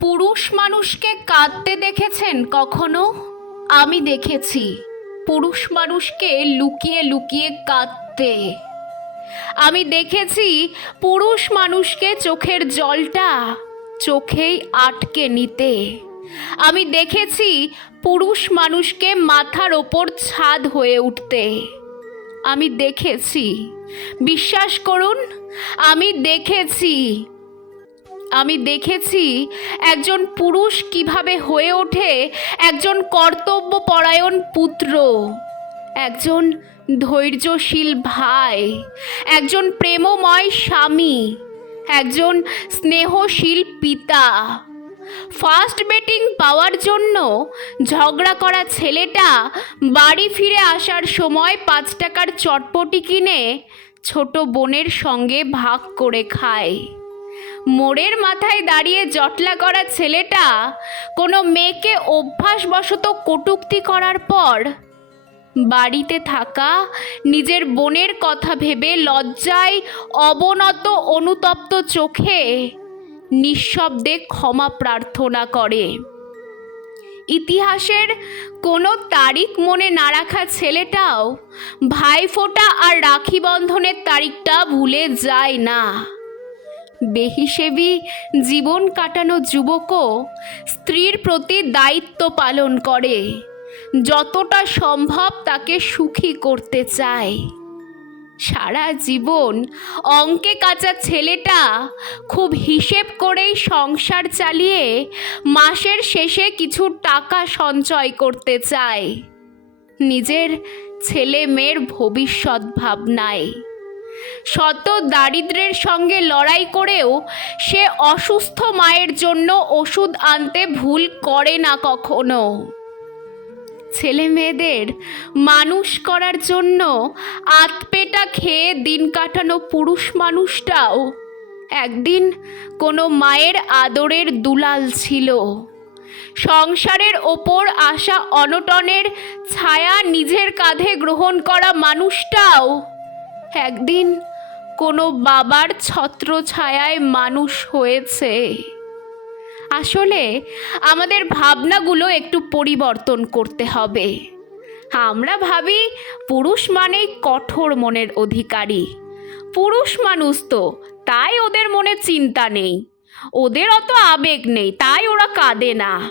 পুরুষ মানুষকে কাঁদতে দেখেছেন কখনো? আমি দেখেছি। পুরুষ মানুষকে লুকিয়ে লুকিয়ে কাঁদতে। আমি দেখেছি পুরুষ মানুষকে চোখের জলটা চোখেই আটকে নিতে। আমি দেখেছি পুরুষ মানুষকে মাথার ওপর ছাদ হয়ে উঠতে। আমি দেখেছি। বিশ্বাস করুন, আমি দেখেছি। আমি দেখেছি একজন পুরুষ কীভাবে হয়ে ওঠে, একজন কর্তব্যপরায়ণ পুত্র, একজন ধৈর্যশীল ভাই, একজন প্রেমময় স্বামী, একজন স্নেহশীল পিতা। ফার্স্ট বেটিং পাওয়ার জন্য ঝগড়া করা ছেলেটা বাড়ি ফিরে আসার সময় পাঁচ টাকার চটপটি কিনে ছোট বোনের সঙ্গে ভাগ করে খায়। মোড়ের মাথায় দাঁড়িয়ে জটলা করা ছেলেটা কোনো মেয়েকে অভ্যাসবশত কটূক্তি করার পর বাড়িতে থাকা নিজের বোনের কথা ভেবে লজ্জায় অবনত অনুতপ্ত চোখে নিঃশব্দে ক্ষমা প্রার্থনা করে। ইতিহাসের কোনো তারিখ মনে না রাখা ছেলেটাও ভাইফোঁটা আর রাখি বন্ধনের তারিখটা ভুলে যায় না। বেহিসেবি জীবন কাটানো যুবকও স্ত্রীর প্রতি দায়িত্ব পালন করে। যতটা সম্ভব তাকে সুখী করতে চায়। সারা জীবন অঙ্কে কাঁচা ছেলেটা খুব হিসেব করেই সংসার চালিয়ে মাসের শেষে কিছু টাকা সঞ্চয় করতে চায়। নিজের ছেলে মেয়ের ভবিষ্যৎ ভাবনায়। শত দারিদ্রের সঙ্গে লড়াই করেও সে অসুস্থ মায়ের জন্য ওষুধ আনতে ভুল করে না কখনো। ছেলে মেয়েদের মানুষ করার জন্য আতপেটা খেয়ে দিন কাটানো পুরুষ মানুষটাও একদিন কোনো মায়ের আদরের দুলাল ছিল। সংসারের ওপর আসা অনটনের ছায়া নিজের কাঁধে গ্রহণ করা মানুষটাও একদিন কোনো বাবার ছত্র ছায়ায় মানুষ হয়েছে। আসলে আমাদের ভাবনাগুলো একটু পরিবর্তন করতে হবে। আমরা ভাবি পুরুষ মানেই কঠোর মনের অধিকারী। পুরুষ মানুষ তো, তাই ওদের মনে চিন্তা নেই। ওদের অত আবেগ নেই, তাই ওরা কাঁদে না।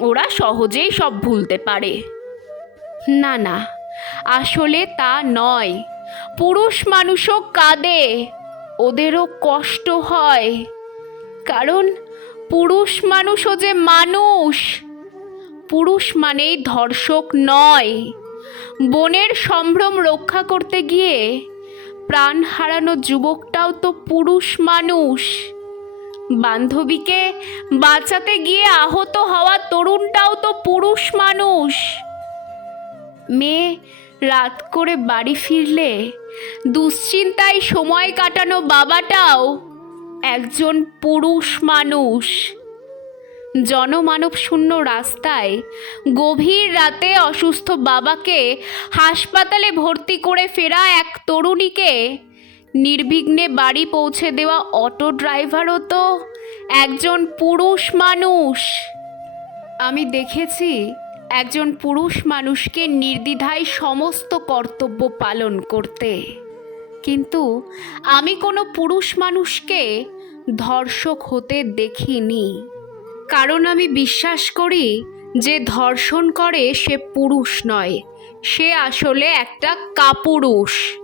ওরা সহজেই সব ভুলতে পারে। না না, আসলে তা নয়। পুরুষ মানুষও কাঁদে, ওদেরও কষ্ট হয়। কারণ পুরুষ মানুষও যে মানুষ, পুরুষ মানেই ধর্ষক নয়। বনের সম্ভ্রম রক্ষা করতে গিয়ে প্রাণ হারানো যুবকটাও তো পুরুষ মানুষ। বান্ধবীকে বাঁচাতে গিয়ে আহত হওয়া তরুণটাও তো পুরুষ মানুষ। মেয়ে রাত করে বাড়ি ফিরলে দুশ্চিন্তায় সময় কাটানো বাবাটাও একজন পুরুষ মানুষ। জনমানব শূন্য রাস্তায় গভীর রাতে অসুস্থ বাবাকে হাসপাতালে ভর্তি করে ফেরা এক তরুণীকে। নির্বিঘ্নে বাড়ি পৌঁছে দেওয়া অটো ড্রাইভারও তো একজন পুরুষ মানুষ। আমি দেখেছি একজন পুরুষ মানুষকে নির্দ্বিধায় সমস্ত কর্তব্য পালন করতে। কিন্তু আমি কোনো পুরুষ মানুষকে ধর্ষক হতে দেখিনি। কারণ আমি বিশ্বাস করি, যে ধর্ষণ করে সে পুরুষ নয়, সে আসলে একটা কাপুরুষ।